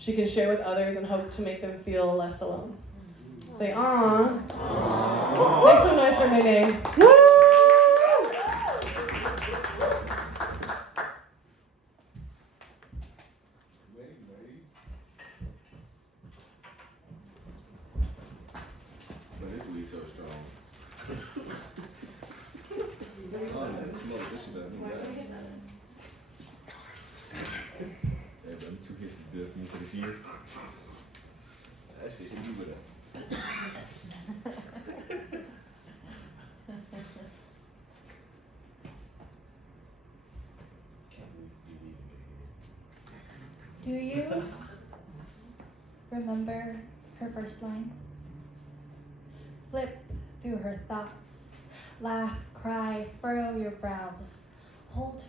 she can share with others and hope to make them feel less alone. Say, "Aww." Make some noise for Mei-Mei. Woo! Man, this weed's so strong. Oh, that smoke, this shit doesn't move that. Hey, bro, 2 hits is good for me for this year. That shit hit you with a... Do you remember her first line? Flip through her thoughts, laugh, cry, furrow your brows, hold her.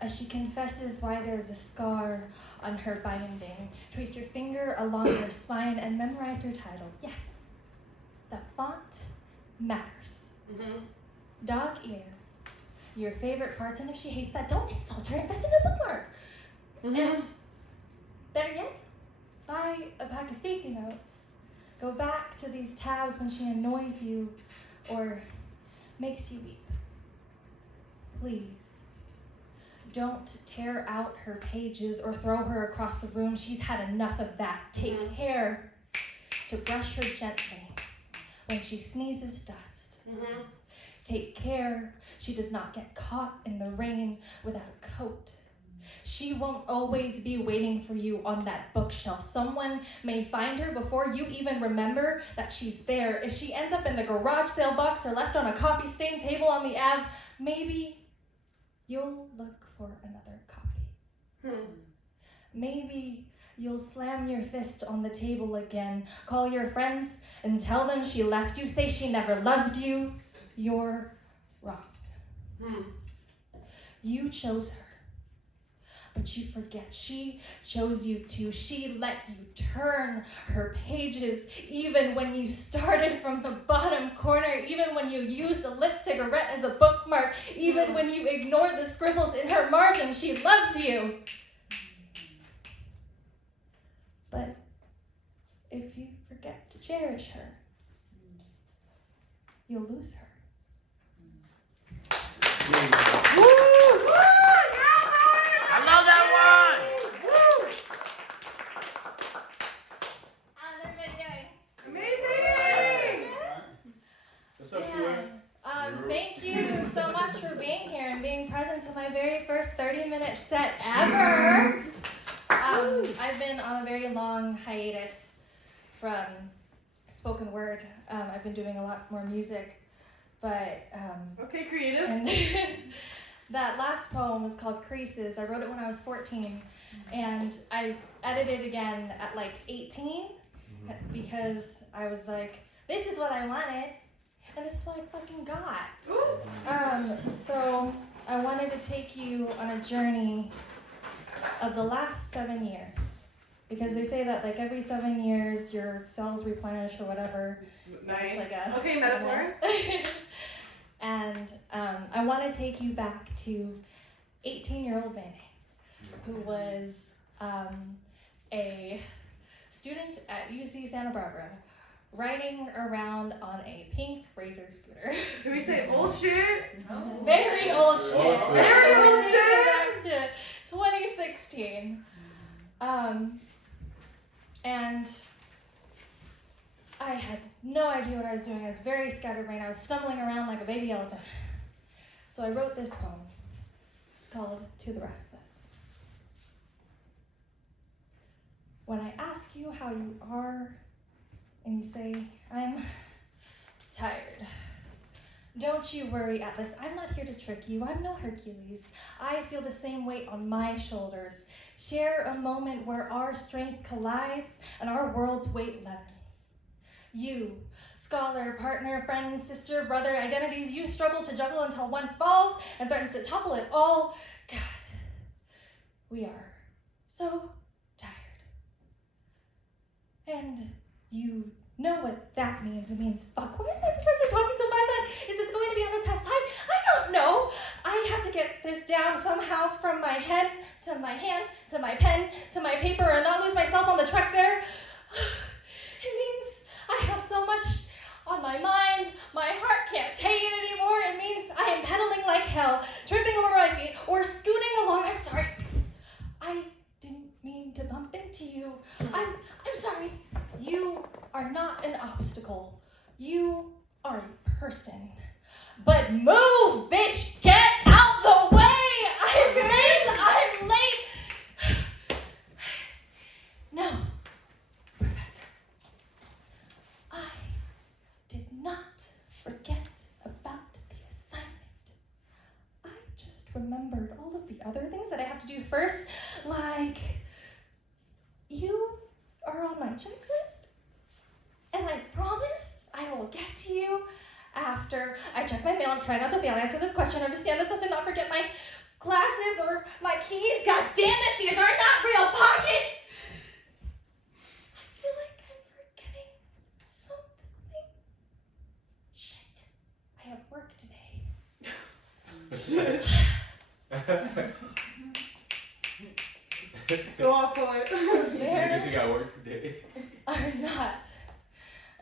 As she confesses why there's a scar on her binding, trace your finger along her spine and memorize her title. Yes, the font matters. Dog ear, your favorite parts, and if she hates that, don't insult her, invest in a bookmark. And better yet, buy a pack of sticky notes. Go back to these tabs when she annoys you or makes you weep. Please, don't tear out her pages or throw her across the room. She's had enough of that. Take care to brush her gently when she sneezes dust. Take care she does not get caught in the rain without a coat. She won't always be waiting for you on that bookshelf. Someone may find her before you even remember that she's there. If she ends up in the garage sale box or left on a coffee-stained table on the Ave, maybe you'll look for another copy. Maybe you'll slam your fist on the table again, call your friends and tell them she left you, say she never loved you. You're wrong. You chose her. But you forget, she chose you too. She let you turn her pages, even when you started from the bottom corner, even when you used a lit cigarette as a bookmark, even when you ignored the scribbles in her margin. She loves you. But if you forget to cherish her, you'll lose her. I love that one! How's everybody doing? Amazing! What's up, Toys? Thank you so much for being here and being present to my very first 30-minute set ever. I've been on a very long hiatus from spoken word. I've been doing a lot more music, but Okay, creative. and that last poem was called Creases. I wrote it when I was 14, and I edited it again at like 18 because I was like, this is what I wanted, and this is what I fucking got. So I wanted to take you on a journey of the last 7 years, because they say that like every 7 years your cells replenish or whatever. Nice. It's like Okay, metaphor. And I want to take you back to 18-year-old Mei-Mei, who was a student at UC Santa Barbara, riding around on a pink Razor scooter. Can we say old shit? Very old shit. Very old shit. Back to 2016. And I had no idea what I was doing. I was very scatterbrained. I was stumbling around like a baby elephant. So I wrote this poem. It's called To the Restless. When I ask you how you are, and you say, I'm tired, don't you worry, Atlas. I'm not here to trick you. I'm no Hercules. I feel the same weight on my shoulders. Share a moment where our strength collides and our world's weight levens. You, scholar, partner, friend, sister, brother, identities, you struggle to juggle until one falls and threatens to topple it all. God, we are so tired. And you know what that means. It means, fuck, why is my professor talking so fast? Is this going to be on the test time? I don't know. I have to get this down somehow from my head to my hand to my pen to my paper and not lose myself on the trek there. It means I have so much on my mind, my heart can't take it anymore. It means I am pedaling like hell, tripping over my feet, or scooting along. I'm sorry. I didn't mean to bump into you. I'm sorry. You are not an obstacle. You are a person. But move, bitch! Get out the way! I'm late! No, Professor. I did not forget about the assignment. I just remembered all of the other things that I have to do first, like, you are on my checklist, and I promise I will get to you after I check my mail and try not to fail. Answer this question, understand this lesson, not forget my glasses or my keys. God damn it, these are not real pockets! I feel like I'm forgetting something. Shit, I have work today. Go off, poet. There you got work today. Are not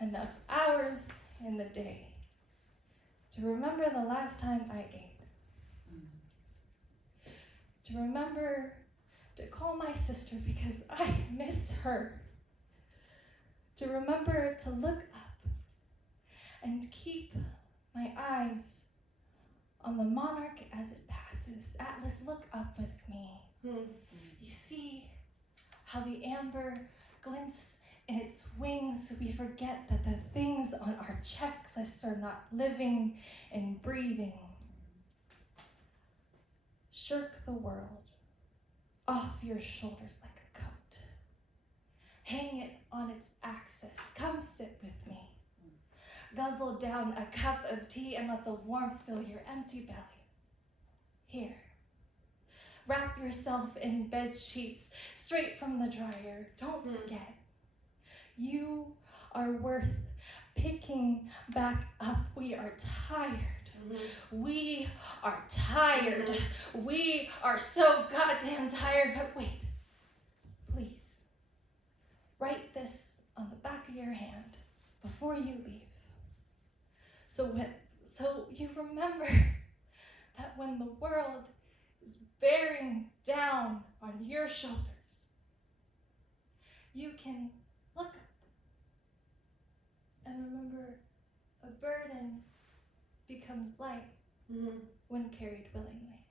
enough hours in the day to remember the last time I ate. To remember to call my sister because I miss her. To remember to look up and keep my eyes on the monarch as it passes. Atlas, look up with me. You see how the amber glints in its wings. We forget that the things on our checklists are not living and breathing. Shirk the world off your shoulders like a coat. Hang it on its axis. Come sit with me. Guzzle down a cup of tea and let the warmth fill your empty belly. Here. Wrap yourself in bed sheets straight from the dryer. Don't forget. You are worth picking back up. We are tired. We are tired. We are so goddamn tired. But wait, please, write this on the back of your hand before you leave. So you remember that when the world is bearing down on your shoulders, you can look up and remember a burden becomes light when carried willingly.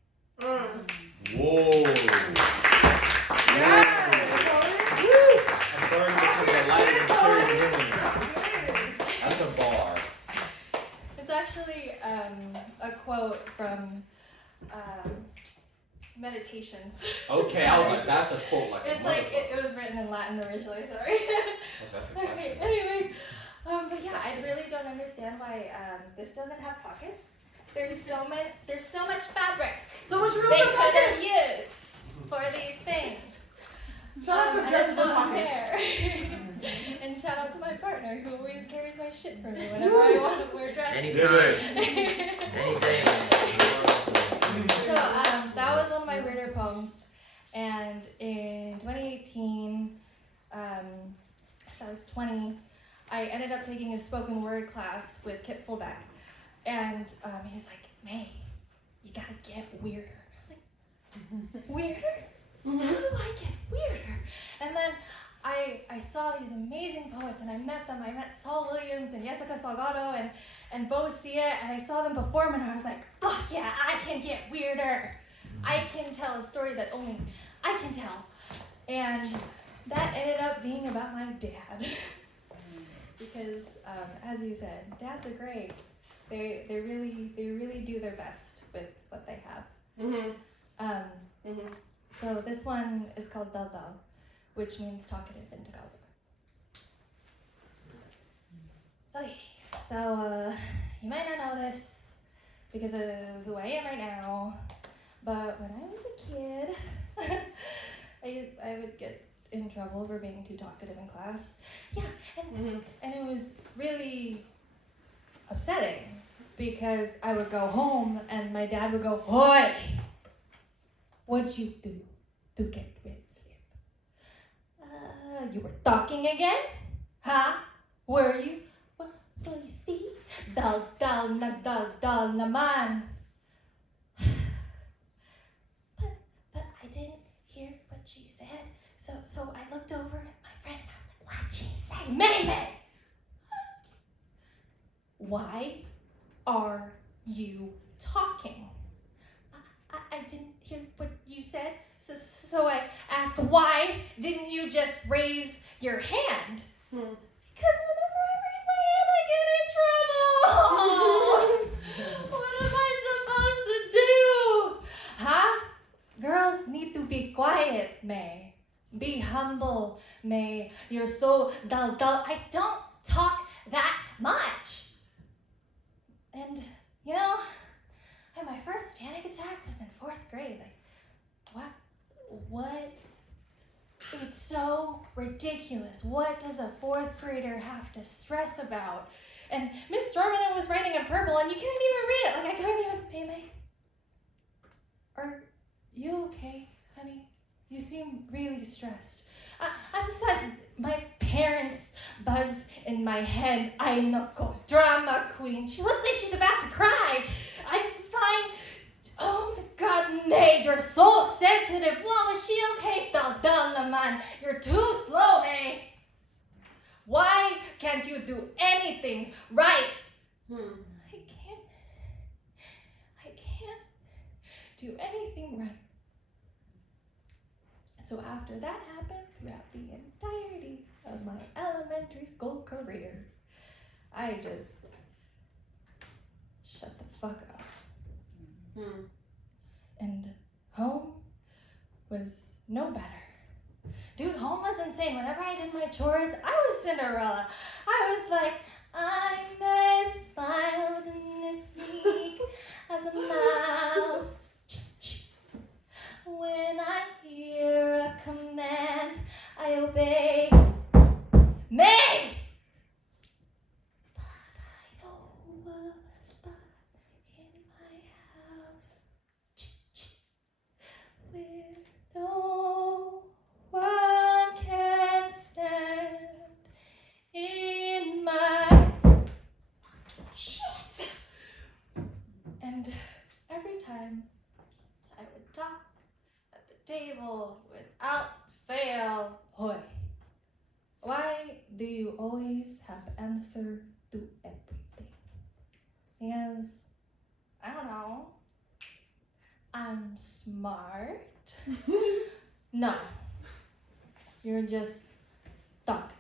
Whoa. Yes. A burden becomes a light when carried willingly. That's a bar. It's actually a quote from Meditations. Okay, I was like, that's a quote like It's a like, it was written in Latin originally, sorry. That's a Okay, classic. anyway, but yeah, I really don't understand why this doesn't have pockets. There's so much fabric So much room they for could have pockets. used for these things. Shout out to And Dresses it's with not Pockets. fair. And shout out to my partner who always carries my shit for me whenever I want to wear dresses. Anytime. Anything. So that was one of my weirder poems, and in 2018, so I was 20, I ended up taking a spoken word class with Kip Fullback, and he was like, May, you gotta get weirder. I was like, weirder? How do I get weirder? And then I saw these amazing poets and I met them. I met Saul Williams and Jessica Salgado and Bo Sia, and I saw them perform and I was like, fuck yeah, I can get weirder. I can tell a story that only I can tell. And that ended up being about my dad. Because as you said, dads are great. They really do their best with what they have. So this one is called Daldal, which means talkative in Tagalog. Okay, so you might not know this because of who I am right now, but when I was a kid, I would get in trouble for being too talkative in class. Yeah, and it was really upsetting because I would go home and my dad would go, "Hoy, what'd you do to get rid sleep? You were talking again? Huh? Were you? Well, you see, Daldal naman. But I didn't hear what she said. So I looked over at my friend and I was like, what'd she say? Mei-Mei! Why are you talking? I didn't hear what you said. So I asked, why didn't you just raise your hand? Because whenever I raise my hand, I get in trouble. What am I supposed to do? Huh? Girls need to be quiet, Mei. Be humble, Mei. You're so daldal. I don't talk that much. And, you know, my first panic attack was in 4th grade. Like, what? It's so ridiculous. What does a 4th grader have to stress about? And Miss Dorman was writing in purple, and you couldn't even read it. Like, I couldn't even. Mei-Mei, are you okay, honey? You seem really stressed. I'm fine. My parents buzz in my head. I know, drama queen. She looks like she's about to cry. I'm fine. Oh my God, Mei, you're so sensitive. Whoa, is she okay? Daldal naman. You're too slow, Mei. Why can't you do anything right? I can't do anything right. So after that happened, throughout the entirety of my elementary school career, I just shut the fuck up. And home was no better. Dude, home was insane. Whenever I did my chores, I was Cinderella. I was like, I'm as wild and as meek as a mouse. When I hear a command, I obey. Mei! But I know of a spot in my house where no one can stand in my shit. And every time I would talk at the table without fail, hoy, why do you always have answer to everything? Because, I don't know, I'm smart? No, you're just talkative.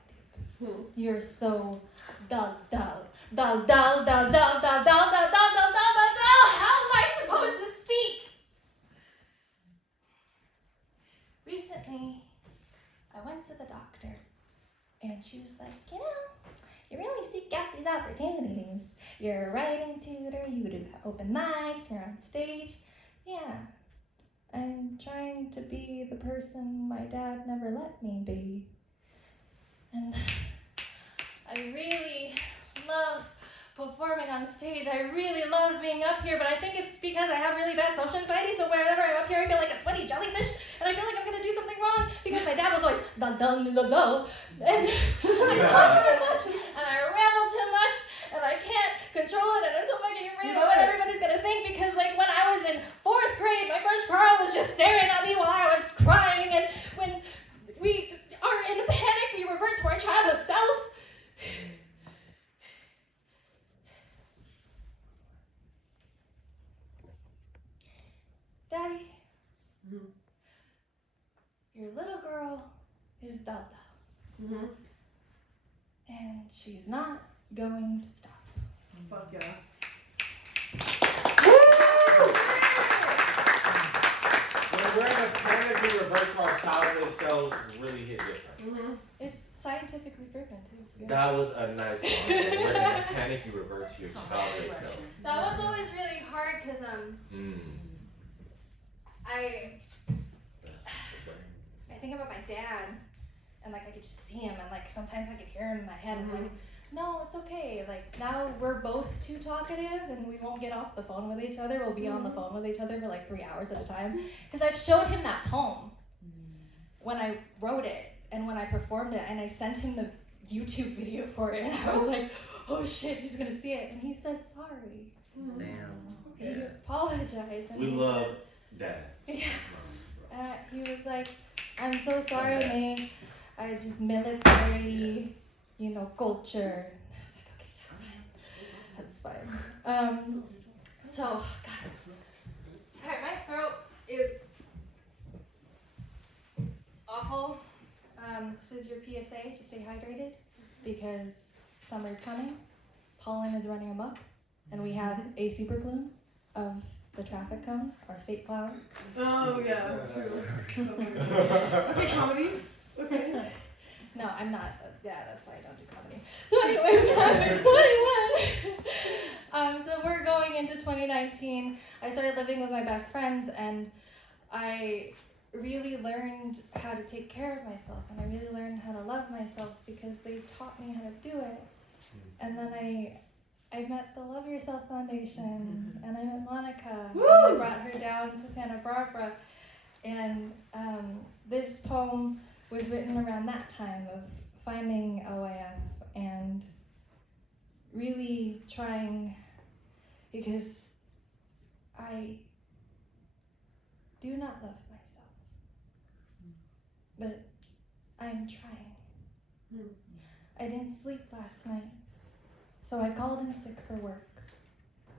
You're so daldal. How am I supposed to speak? Recently, I went to the doctor, and she was like, you know, you really seek out these opportunities. You're a writing tutor, you do open mics, you're on stage. Yeah, I'm trying to be the person my dad never let me be. And I really love performing on stage. I really love being up here, but I think it's because I have really bad social anxiety, so whenever I'm up here, I feel like a sweaty jellyfish, and I feel like I'm gonna do something wrong, because my dad was always dal, and I talk too much, and I ramble too much, and I can't control it, and I'm so fucking afraid of what everybody's gonna think, because like when I was in 4th grade, my crush Carl was just staring at me while I was crying, and when we are in a panic, we revert to our childhood selves. Daddy, your little girl is Daldal. And she's not going to stop. Fuck yeah. When we're in a panic, we revert to our childhood selves really hit different. It's scientifically proven too. Yeah. That was a nice one. When we're in a panic, you revert to your childhood self. That one's always really hard because I think about my dad, and like I could just see him, and like sometimes I could hear him in my head, and like no, it's okay. Like, now we're both too talkative and we won't get off the phone with each other. We'll be on the phone with each other for like 3 hours at a time. Because I showed him that poem when I wrote it and when I performed it, and I sent him the YouTube video for it, and I was like, oh shit, he's gonna see it. And he said sorry. Damn. He apologized. And We he love said, that. yeah. He was like, I'm so sorry, Mei. I just military, culture. And I was like, okay, yeah, that's fine. So, God. Alright, my throat is awful. This is your PSA to stay hydrated because summer's coming. Pollen is running amok, and we have a super plume of the traffic cone, our state flower. Oh, yeah, true. Okay, comedy. Okay. No, I'm not. Yeah, that's why I don't do comedy. So anyway, we have 21. So we're going into 2019. I started living with my best friends, and I really learned how to take care of myself, and I really learned how to love myself because they taught me how to do it. And then I met the Love Yourself Foundation, and I met Monica, and I brought her down to Santa Barbara. And this poem was written around that time of finding OIF and really trying, because I do not love myself, but I'm trying. I didn't sleep last night, so I called in sick for work.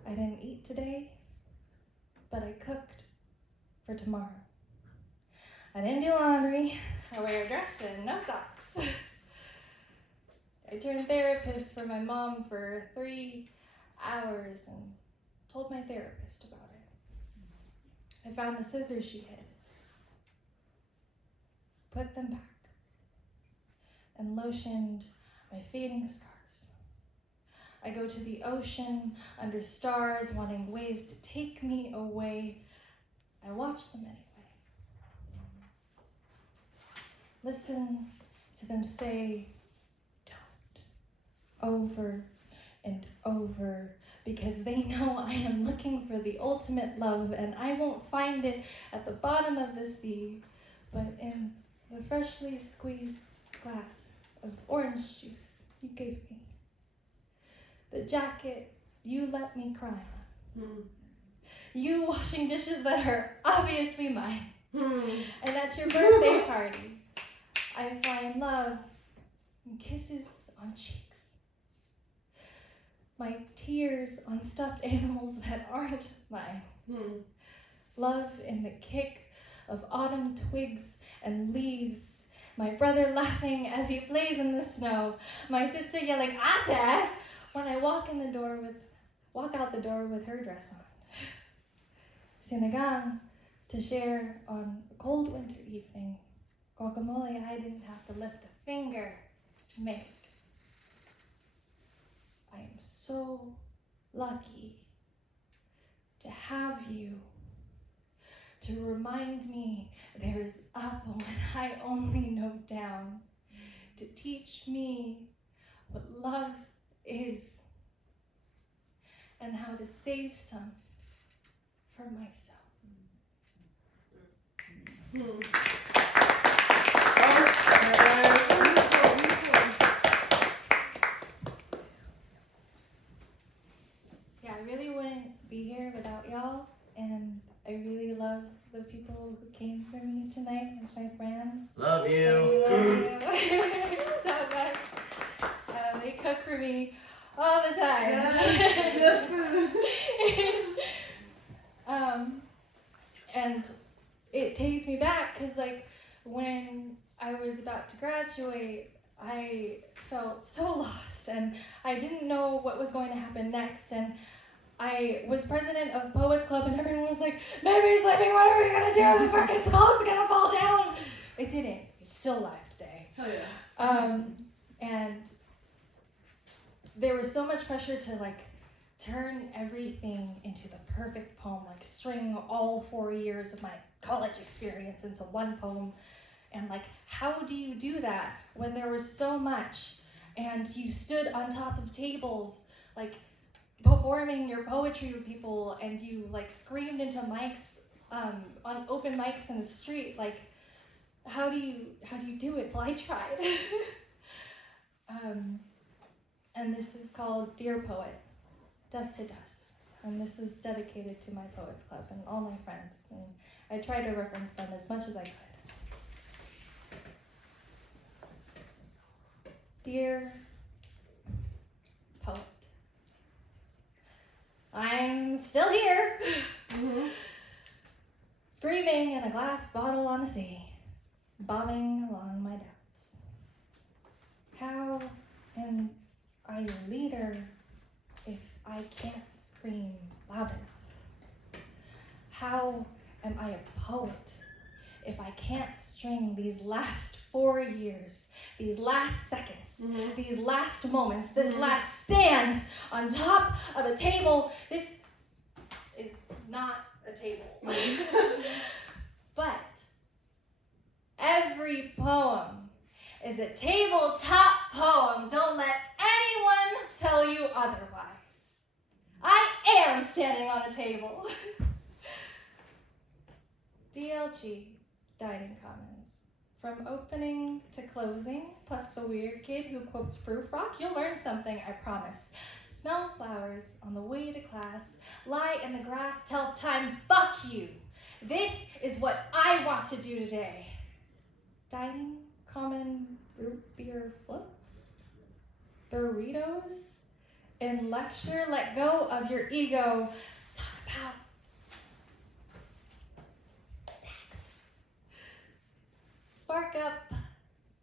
I didn't eat today, but I cooked for tomorrow. I didn't do laundry. I wear a dress and no socks. I turned therapist for my mom for 3 hours and told my therapist about it. I found the scissors she hid, put them back, and lotioned my fading scars. I go to the ocean under stars, wanting waves to take me away. I watch them anyway. Listen to them say, don't, over and over, because they know I am looking for the ultimate love, and I won't find it at the bottom of the sea, but in the freshly squeezed glass of orange juice you gave me. The jacket you let me cry on. You washing dishes that are obviously mine. And at your birthday party, I find love and kisses on cheeks. My tears on stuffed animals that aren't mine. Love in the kick of autumn twigs and leaves. My brother laughing as he plays in the snow. My sister yelling, "Ate!" when I walk out the door with her dress on. Sinigang to share on a cold winter evening. Guacamole I didn't have to lift a finger to make. I am so lucky to have you to remind me there is up when I only know down, to teach me what love is and how to save some for myself. Yeah, I really wouldn't be here without y'all, and I really love the people who came for me tonight, like my friends. Love I you. love you so much. They cook for me all the time. Yes, food. And it takes me back because, like, when I was about to graduate, I felt so lost and I didn't know what was going to happen next. And I was president of Poets Club and everyone was like, "Mei-Mei's leaving, what are we gonna do? The fucking club's gonna fall down." It didn't. It's still alive today. Hell yeah. And there was so much pressure to, like, turn everything into the perfect poem, like string all 4 years of my college experience into one poem. And, like, how do you do that when there was so much and you stood on top of tables, like performing your poetry with people, and you like screamed into mics on open mics in the street. Like, how do you do it? Well, I tried. And this is called Dear Poet, Dust to Dust. And this is dedicated to my Poets Club and all my friends. And I try to reference them as much as I could. Dear Poet, I'm still here, screaming in a glass bottle on the sea, bobbing along my doubts. How am I your leader if I can't scream loud enough? How am I a poet if I can't string these last 4 years, these last seconds, these last moments, this last stand on top of a table? This is not a table. But every poem is a tabletop poem. Don't let anyone tell you otherwise. I am standing on a table. DLG, Dining Commons. From opening to closing, plus the weird kid who quotes proof rock, you'll learn something, I promise. Smell flowers on the way to class, lie in the grass, tell time, fuck you. This is what I want to do today. Dining common root beer floats, burritos, in lecture, let go of your ego, talk about sex. Spark up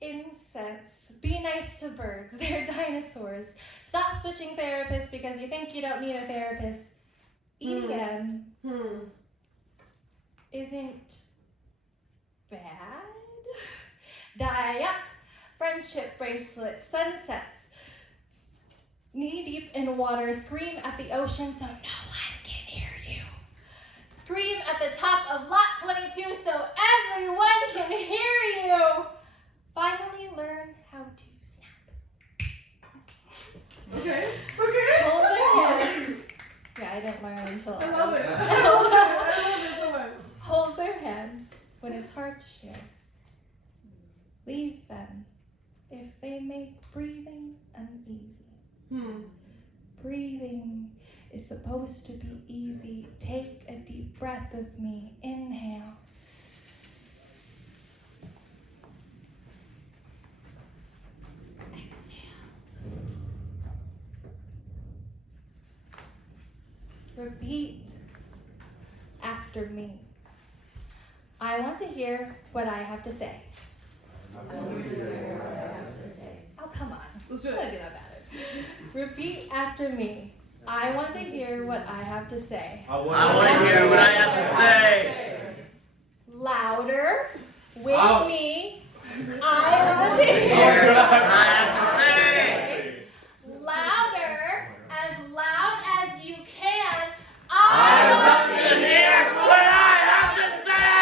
incense, be nice to birds, they're dinosaurs. Stop switching therapists because you think you don't need a therapist. EDM isn't bad. Die up, friendship bracelets, sunsets, knee deep in water, scream at the ocean so no one can hear you. Scream at the top of lot 22 so everyone can hear you. Finally learn how to snap. Okay. Hold their hand. Yeah, I didn't learn until I love it. was- I love it so much. Hold their hand when it's hard to share. Leave them if they make breathing uneasy. Breathing is supposed to be easy. Take a deep breath with me. Inhale. Exhale. Repeat after me. I want to hear what I have to say. Oh, come on. Let's do I'm gonna it. do that better. Repeat after me. I want to hear what I have to say. I want to hear what I have to say. Louder with me. I want to hear What I have to say. louder, as loud as you can. I I want to hear what I have to say.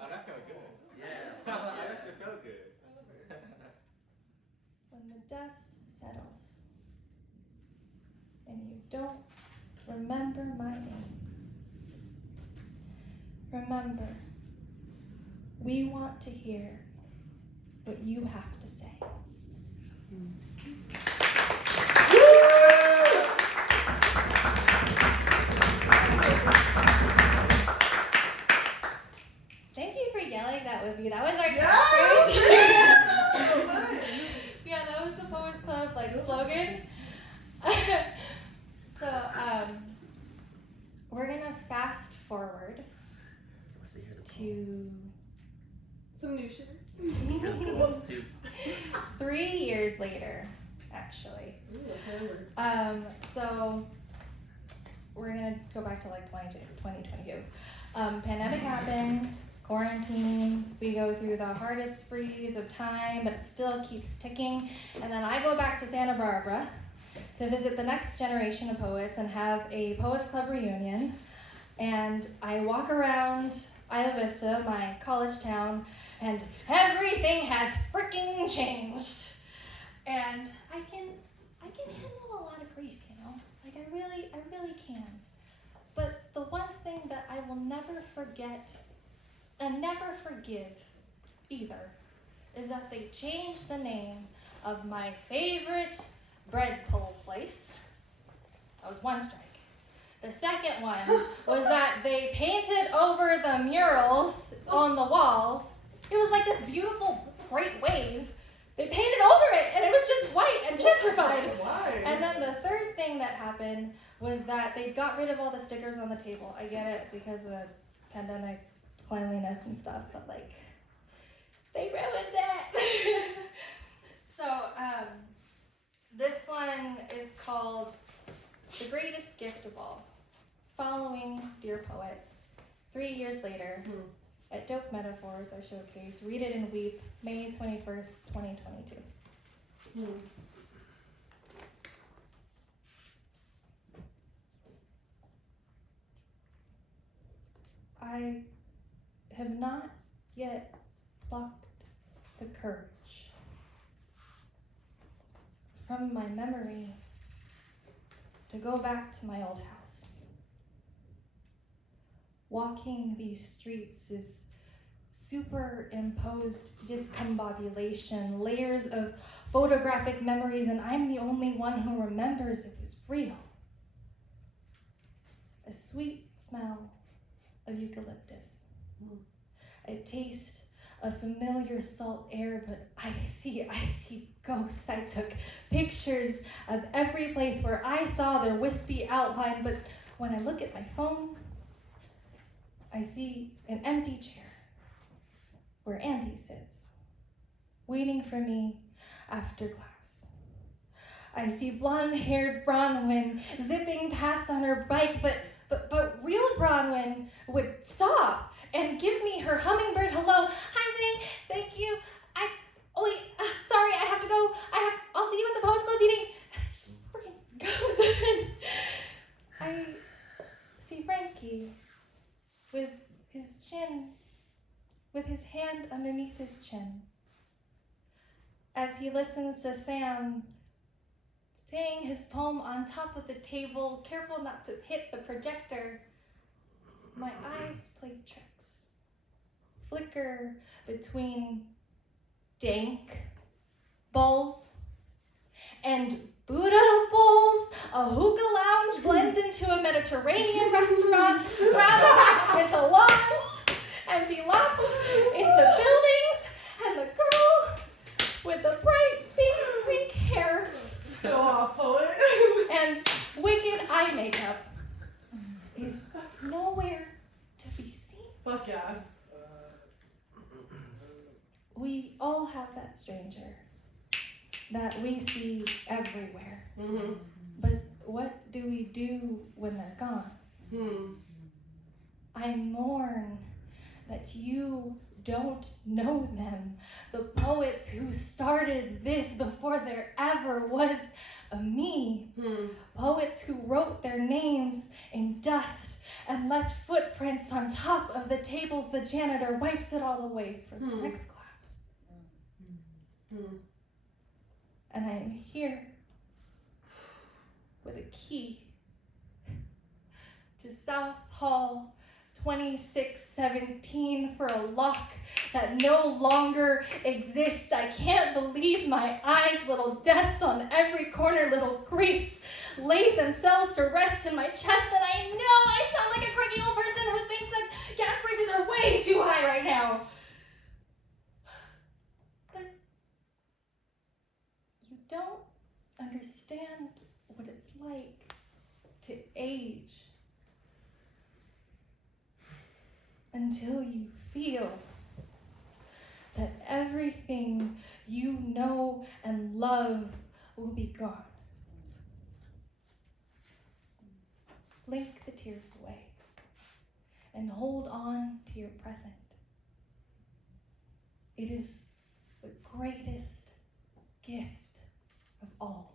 Oh, that felt good. Yeah. That shit felt good. When the dust settles and you don't remember my name, remember, we want to hear what you have to say. Thank you for yelling that with me. That was our catchphrase. Yeah, that was the Poets Club slogan. So we're gonna fast forward to Some new shit. 3 years later, actually. Ooh, that's my word. So we're gonna go back to 2022. Pandemic happened, quarantine, we go through the hardest freeze of time, but it still keeps ticking. And then I go back to Santa Barbara to visit the next generation of poets and have a Poets Club reunion. And I walk around Isla Vista, my college town, and everything has freaking changed. And I can handle a lot of grief, you know? Like I really can. But the one thing that I will never forget and never forgive either is that they changed the name of my favorite bread pull place. That was one strike. The second one was that they painted over the murals on the walls. It was like this beautiful great wave. They painted over it and it was just white and gentrified. Why? And then the third thing that happened was that they got rid of all the stickers on the table. I get it because of the pandemic, cleanliness and stuff, but like, they ruined it. So, this one is called The Greatest Gift of All. Following Dear Poet, 3 years later, at Dope Metaphors, our showcase, Read It and Weep, May 21st, 2022. I have not yet plucked the courage from my memory to go back to my old house. Walking these streets is superimposed discombobulation, layers of photographic memories, and I'm the only one who remembers it was real. A sweet smell of eucalyptus. A taste of familiar salt air, but I see ghosts. I took pictures of every place where I saw their wispy outline, but when I look at my phone, I see an empty chair where Andy sits, waiting for me after class. I see blonde-haired Bronwyn zipping past on her bike, but real Bronwyn would stop and give me her hummingbird hello. Hi, May, thank you. Sorry, I have to go. I'll see you at the Poets Club meeting. She just freaking goes. I see Frankie with his hand underneath his chin, as he listens to Sam saying his poem on top of the table, careful not to hit the projector. My eyes play tricks, flicker between dank bowls and Buddha bowls. A hookah lounge blends into a Mediterranean restaurant, rather into lawns, empty lots, into buildings, and the girl with the bright pink hair Go off, poet. and wicked eye makeup is nowhere to be seen. Fuck yeah. We all have that stranger that we see everywhere. Mm-hmm. But what do we do when they're gone? I mourn that you don't know them, the poets who started this before there ever was a me. Poets who wrote their names in dust and left footprints on top of the tables the janitor wipes it all away for the next class. And I am here with a key to South Hall 2617 for a lock that no longer exists. I can't believe my eyes. Little deaths on every corner, little griefs laid themselves to rest in my chest, and I know I sound like a cranky old person who thinks that gas prices are way too high right now. But you don't understand what it's like to age until you feel that everything you know and love will be gone. Blink the tears away and hold on to your present. It is the greatest gift of all.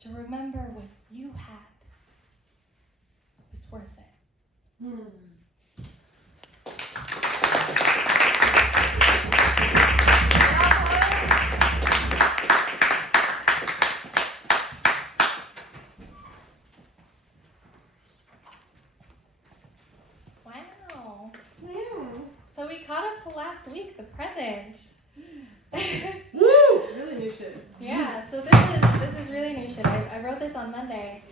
To remember what you had was worth it. the present. Woo! Really new shit. Yeah, so this is really new shit. I wrote this on Monday.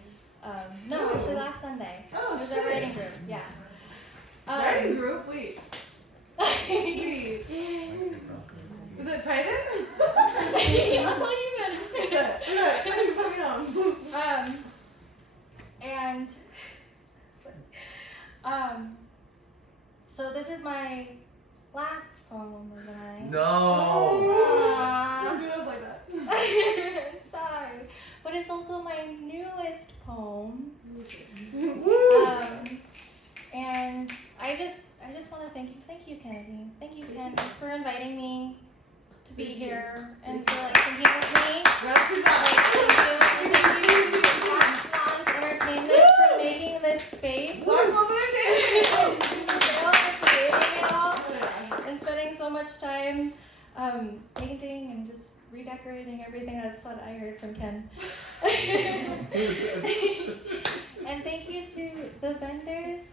No, actually last Sunday. Oh, It was shit. a writing group, yeah. Writing group? Wait. Wait. Is it private? I'll tell you about it. Okay, put me on. And so this is my last poem of the night. No. Don't do us like that. I'm sorry, but it's also my newest poem. And I just want to thank you, Kennedy. Thank you, Ken, for inviting me to be here and for like thinking of me. Gratitude. Thank you to Swan's Entertainment for making this space. Swan's Entertainment. For creating it all and spending so much time painting and just redecorating everything. That's what I heard from Ken. And thank you to the vendors.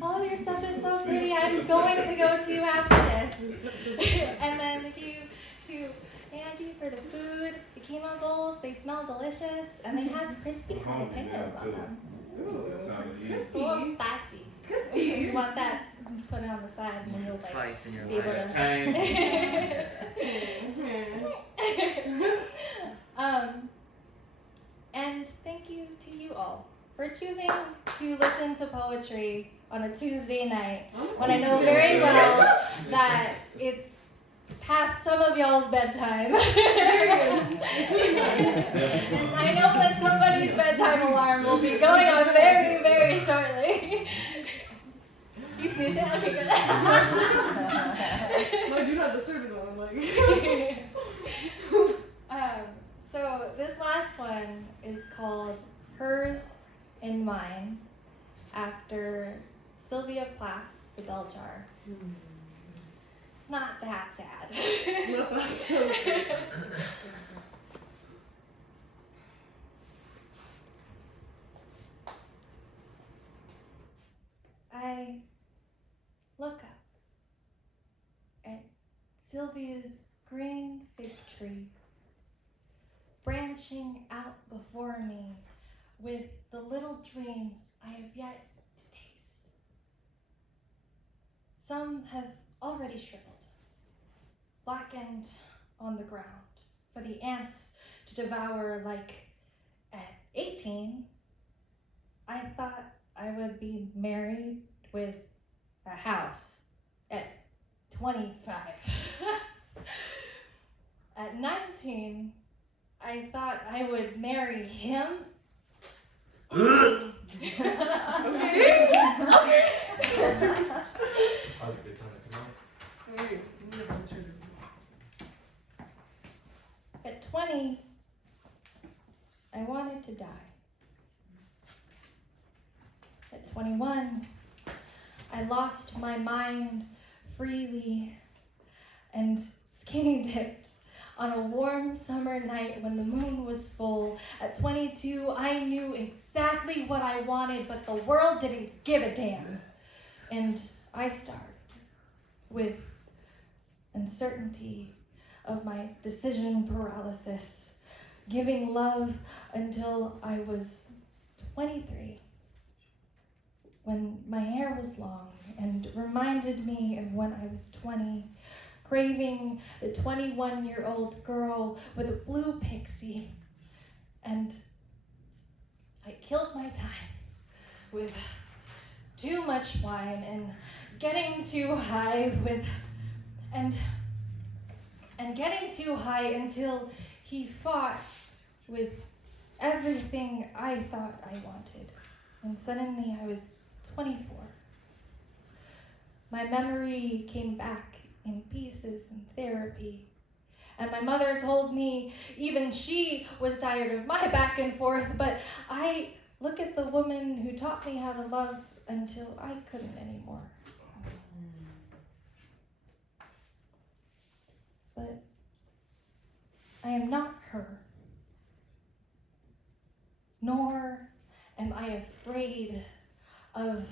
All of your stuff is so pretty. I'm going to go to after this. And then thank you to Angie for the food. The quinoa bowls, they smell delicious. And they have crispy jalapenos on them. Ooh. It's a little spicy. Crispy. You want that? Put it on the side and then you'll like Spice in your be able life. to. And thank you to you all for choosing to listen to poetry on a Tuesday night when I know very well that it's past some of y'all's bedtime. And I know that somebody's bedtime alarm will be going on very, very shortly. You snoozed it? Okay, good. My do not disturb is on. I'm like. So this last one is called Hers and Mine, after Sylvia Plath's The Bell Jar. It's not that sad. Not that so. I look up at Sylvia's green fig tree, branching out before me with the little dreams I have yet to taste. Some have already shriveled, blackened on the ground for the ants to devour. Like at 18, I thought I would be married with a house. At 25. At 19, I thought I would marry him. Okay. That was a good time to come out. At 20, I wanted to die. At 21, I lost my mind freely and skinny dipped on a warm summer night when the moon was full. At 22, I knew exactly what I wanted, but the world didn't give a damn. And I started with uncertainty of my decision paralysis, giving love until I was 23, when my hair was long and reminded me of when I was 20, craving the 21-year-old girl with a blue pixie. And I killed my time with too much wine and getting too high and getting too high until he fought with everything I thought I wanted. And suddenly I was 24. My memory came back in pieces in therapy. And my mother told me even she was tired of my back and forth, but I look at the woman who taught me how to love until I couldn't anymore. But I am not her, nor am I afraid of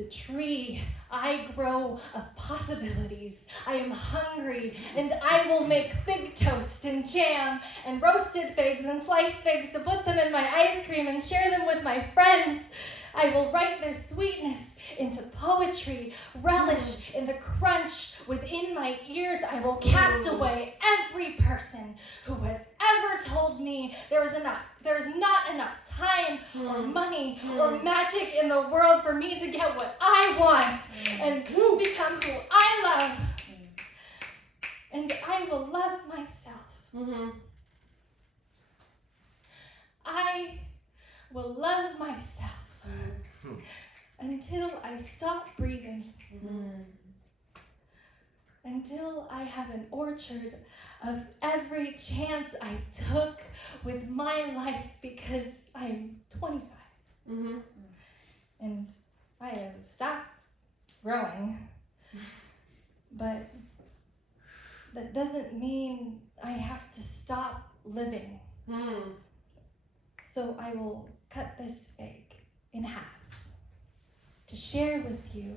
the tree I grow of possibilities. I am hungry, and I will make fig toast and jam and roasted figs and sliced figs to put them in my ice cream and share them with my friends. I will write their sweetness into poetry, relish in the crunch within my ears. I will cast away every person who has ever told me there is not enough time or money or magic in the world for me to get what I want and become who I love. And I will love myself. I will love myself until I stop breathing. Until I have an orchard of every chance I took with my life, because I'm 25. And I have stopped growing. But that doesn't mean I have to stop living. So I will cut this fig in half to share with you.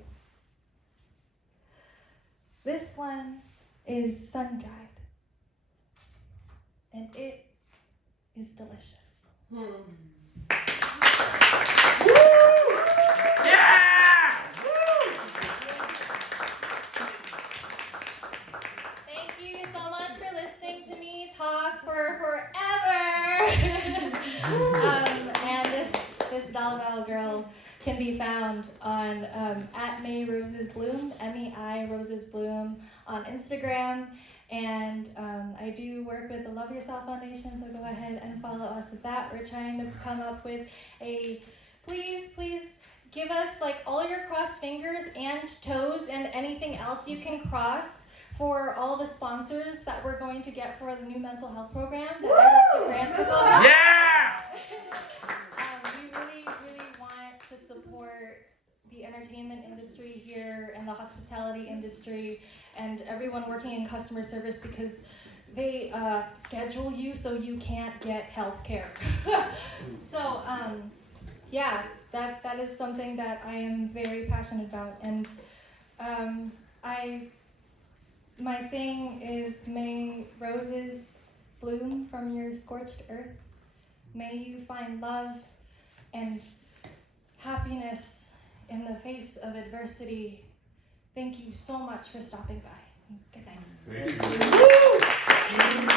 This one is sun-dried, and it is delicious. Yeah! Thank you so much for listening to me talk for forever. And this Daldal girl can be found on at Mei Roses Bloom, MEI Roses Bloom on Instagram. And I do work with the Love Yourself Foundation, so go ahead and follow us with that. We're trying to come up with please give us like all your crossed fingers and toes and anything else you can cross for all the sponsors that we're going to get for the new mental health program that I wrote the grant proposal. Yeah! We really want to support the entertainment industry here and the hospitality industry and everyone working in customer service, because they schedule you so you can't get health care. So yeah, that is something that I am very passionate about. And my saying is, may roses bloom from your scorched earth. May you find love and happiness in the face of adversity. Thank you so much for stopping by. Good night. Thank you.